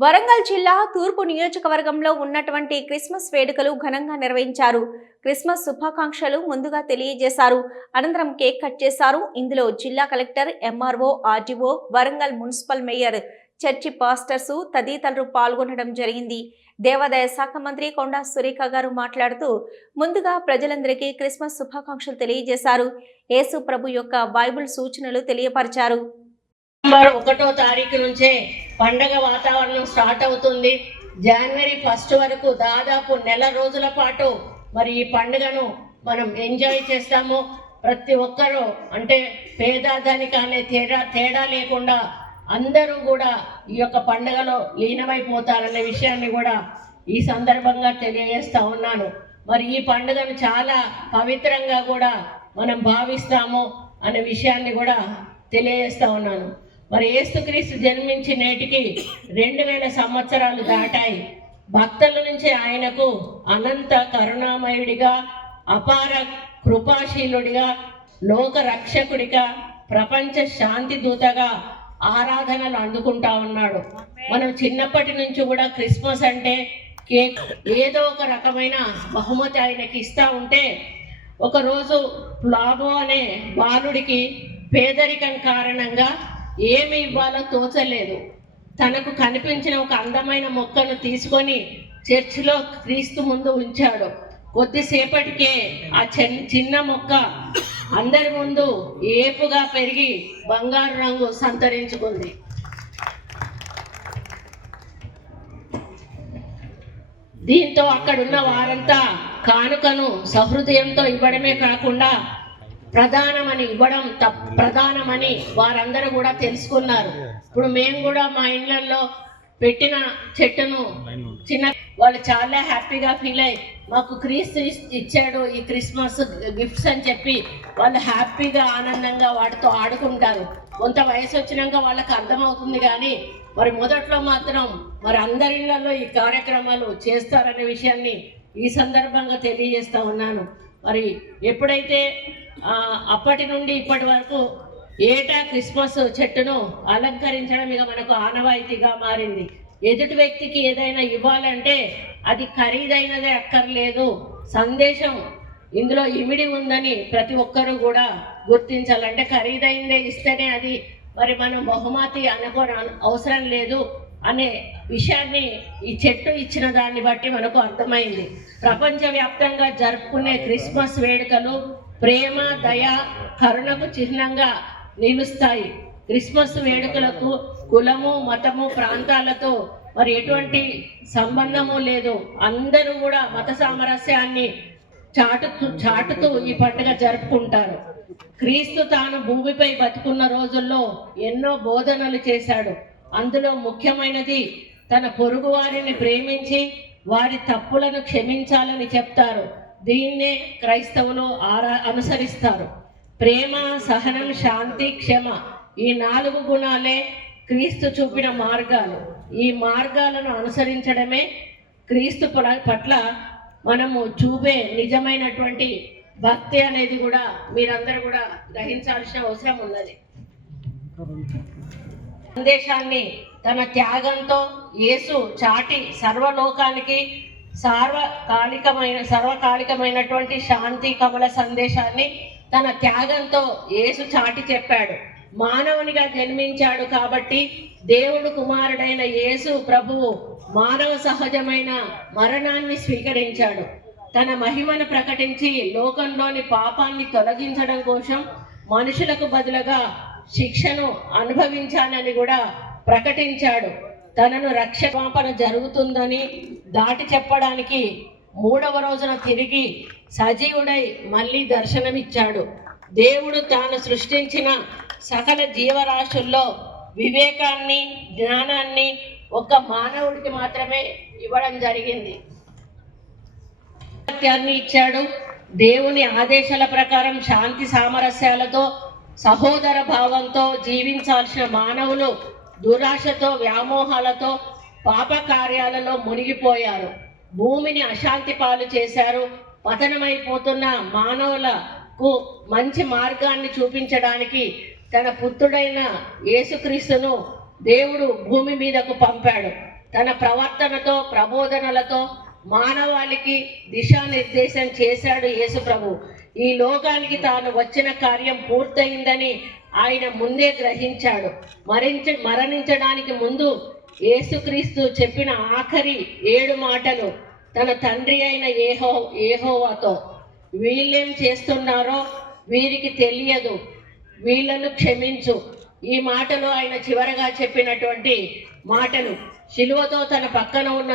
వరంగల్ జిల్లా తూర్పు నియోజకవర్గంలో ఉన్నటువంటి క్రిస్మస్ వేడుకలు ఘనంగా నిర్వహించారు. క్రిస్మస్ శుభాకాంక్షలు ముందుగా తెలియజేశారు. అనంతరం కేక్ కట్ చేశారు. ఇందులో జిల్లా collector, MRO, RDO, Warangal municipal mayor, church pastors తదితరులు పాల్గొనడం జరిగింది. దేవాదాయ శాఖ మంత్రి కొండా సురేఖ గారు మాట్లాడుతూ ముందుగా ప్రజలందరికీ క్రిస్మస్ శుభాకాంక్షలు తెలియజేశారు. యేసు ప్రభు యొక్క బైబిల్ సూచనలు తెలియపరిచారు. నవంబర్ 1వ తారీఖు నుంచే పండగ వాతావరణం స్టార్ట్ అవుతుంది. జనవరి 1 వరకు దాదాపు నెల రోజుల పాటు మరి ఈ పండుగను మనం ఎంజాయ్ చేస్తాము. ప్రతి ఒక్కరూ అంటే పేద ధనిక అనే తేడా లేకుండా అందరూ కూడా ఈ యొక్క పండుగలో లీనమైపోతారనే విషయాన్ని కూడా ఈ సందర్భంగా తెలియజేస్తా ఉన్నాను. మరి ఈ పండుగను చాలా పవిత్రంగా కూడా మనం భావిస్తాము అనే విషయాన్ని కూడా తెలియజేస్తా ఉన్నాను. మరి యేసుక్రీస్తు జన్మించి నేటికి 2000 సంవత్సరాలు దాటాయి. భక్తుల నుంచి ఆయనకు అనంత కరుణామయుడిగా, అపార కృపాశీలుడిగా, లోక రక్షకుడిగా, ప్రపంచ శాంతి దూతగా ఆరాధనలు అందుకుంటా ఉన్నాడు. మనం చిన్నప్పటి నుంచి కూడా క్రిస్మస్ అంటే కేక్ ఏదో ఒక రకమైన బహుమతి ఆయనకి ఇస్తూ ఉంటే, ఒకరోజు ప్లాబో అనే బాలుడికి పేదరికం కారణంగా ఏమి ఇవ్వాలో తోచలేదు. తనకు కనిపించిన ఒక అందమైన మొక్కను తీసుకొని చర్చిలో క్రీస్తు ముందు ఉంచాడు. కొద్దిసేపటికే ఆ చిన్న మొక్క అందరి ముందు ఏపుగా పెరిగి బంగారు రంగు సంతరించుకుంది. దీంతో అక్కడున్న వారంతా కానుకను సహృదయంతో ఇవ్వడమే కాకుండా ప్రధానమని వారందరూ కూడా తెలుసుకున్నారు. ఇప్పుడు మేము కూడా మా ఇళ్లలో పెట్టిన చెట్టును వాళ్ళు చాలా హ్యాపీగా ఫీల్ అయ్యి మాకు క్రీస్తు ఇచ్చాడు ఈ క్రిస్మస్ గిఫ్ట్స్ అని చెప్పి వాళ్ళు హ్యాపీగా ఆనందంగా వాటితో ఆడుకుంటారు. కొంత వయసు వచ్చినాక వాళ్ళకి అర్థమవుతుంది, కానీ మరి మొదట్లో మాత్రం మరి అందరిలో ఈ కార్యక్రమాలు చేస్తారనే విషయాన్ని ఈ సందర్భంగా తెలియజేస్తా ఉన్నాను. మరి ఎప్పుడైతే అప్పటి నుండి ఇప్పటి వరకు ఏటా క్రిస్మస్ చెట్టును అలంకరించడం ఇక మనకు ఆనవాయితీగా మారింది. ఎదుటి వ్యక్తికి ఏదైనా ఇవ్వాలంటే అది ఖరీదైనదే అక్కర్లేదు, సందేశం ఇందులో ఇమిడి ఉందని ప్రతి ఒక్కరూ కూడా గుర్తించాలంటే ఖరీదైందే ఇస్తేనే అది మరి మనం బహుమతి అవసరం లేదు అనే విషయాన్ని ఈ చెట్టు ఇచ్చిన దాన్ని బట్టి మనకు అర్థమైంది. ప్రపంచవ్యాప్తంగా జరుపుకునే క్రిస్మస్ వేడుకలు ప్రేమ, దయ, కరుణకు చిహ్నంగా నిలుస్తాయి. క్రిస్మస్ వేడుకలకు కులము, మతము, ప్రాంతాలతో మరి ఎటువంటి సంబంధము లేదు. అందరూ కూడా మత సామరస్యాన్ని చాటుతూ ఈ పండుగ జరుపుకుంటారు. క్రీస్తు తాను భూమిపై బతుకున్న రోజుల్లో ఎన్నో బోధనలు చేశాడు. అందులో ముఖ్యమైనది తన పొరుగు వారిని ప్రేమించి వారి తప్పులను క్షమించాలని చెప్తారు. దీన్నే క్రైస్తవులు అనుసరిస్తారు. ప్రేమ, సహనం, శాంతి, క్షమ ఈ 4 గుణాలే క్రీస్తు చూపిన మార్గాలు. ఈ మార్గాలను అనుసరించడమే క్రీస్తు పట్ల మనము చూపే నిజమైనటువంటి భక్తి అనేది కూడా మీరందరూ కూడా గ్రహించాల్సిన అవసరం ఉన్నది. సందేశాన్ని తన త్యాగంతో యేసు చాటి సర్వలోకానికి సర్వకాలికమైనటువంటి శాంతి కమల సందేశాన్ని తన త్యాగంతో యేసు చాటి చెప్పాడు. మానవునిగా జన్మించాడు కాబట్టి దేవుడు కుమారుడైన యేసు ప్రభువు మానవ సహజమైన మరణాన్ని స్వీకరించాడు. తన మహిమను ప్రకటించి లోకంలోని పాపాన్ని తొలగించడం కోసం మనుషులకు బదులుగా శిక్షను అనుభవించానని కూడా ప్రకటించాడు. తనను రక్షమాపణ జరుగుతుందని దాటి చెప్పడానికి 3వ రోజున తిరిగి సజీవుడై మళ్ళీ దర్శనమిచ్చాడు. దేవుడు తాను సృష్టించిన సకల జీవరాశుల్లో వివేకాన్ని, జ్ఞానాన్ని ఒక్క మానవుడికి మాత్రమే ఇవ్వడం జరిగింది. సత్యాన్ని ఇచ్చాడు. దేవుని ఆదేశాల ప్రకారం శాంతి సామరస్యాలతో సహోదర భావంతో జీవించాల్సిన మానవులు దురాశతో, వ్యామోహాలతో, పాప కార్యాలలో మునిగిపోయారు. భూమిని అశాంతి పాలు చేశారు. పతనమైపోతున్న మానవులకు మంచి మార్గాన్ని చూపించడానికి తన పుత్రుడైన యేసుక్రీస్తును దేవుడు భూమి మీదకు పంపాడు. తన ప్రవర్తనతో ప్రబోధనలతో మానవాళికి దిశానిర్దేశం చేశాడు యేసు ప్రభు. ఈ లోకానికి తాను వచ్చిన కార్యం పూర్తయిందని ఆయన ముందే గ్రహించాడు. మరణించడానికి ముందు యేసుక్రీస్తు చెప్పిన ఆఖరి 7 మాటలు తన తండ్రి అయిన యెహోవాతో, వీళ్ళేం చేస్తున్నారో వీరికి తెలియదు, వీళ్ళను క్షమించు. ఈ మాటలు ఆయన చివరగా చెప్పినటువంటి మాటలు. శిలువతో తన పక్కన ఉన్న